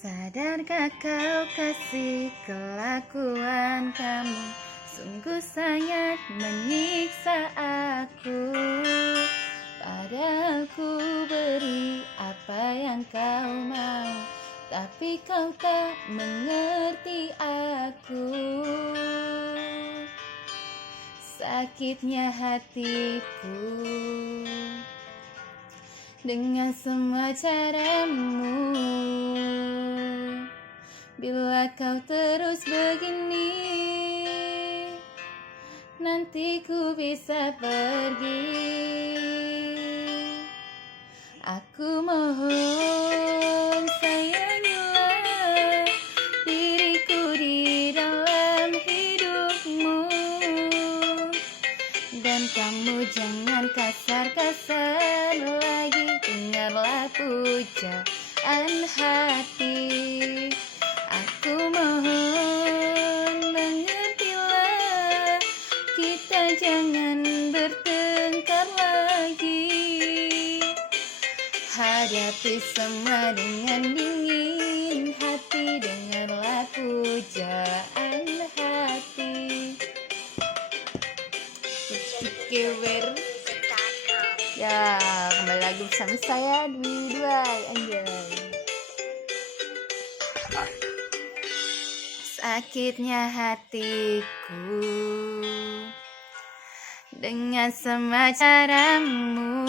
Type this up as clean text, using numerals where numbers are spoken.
Sadarkah kau kasih kelakuan kamu sungguh sangat menyiksa aku. Padahal ku beri apa yang kau mau, tapi kau tak mengerti aku. Sakitnya hatiku dengan semua caramu. Bila kau terus begini, nanti ku bisa pergi. Aku mohon sayangilah diriku di dalam hidupmu, dan kamu jangan kasar-kasar lagi. Dengarlah pujaan hati. Aku mohon mengertilah, kita jangan bertengkar lagi. Hadapi semua dengan dingin hati. Dengarlah pujaan hati. Kewer. Ya, kembali lagi bersama saya Dwi Duai. Anjay. Sakitnya hatiku dengan semua caramu.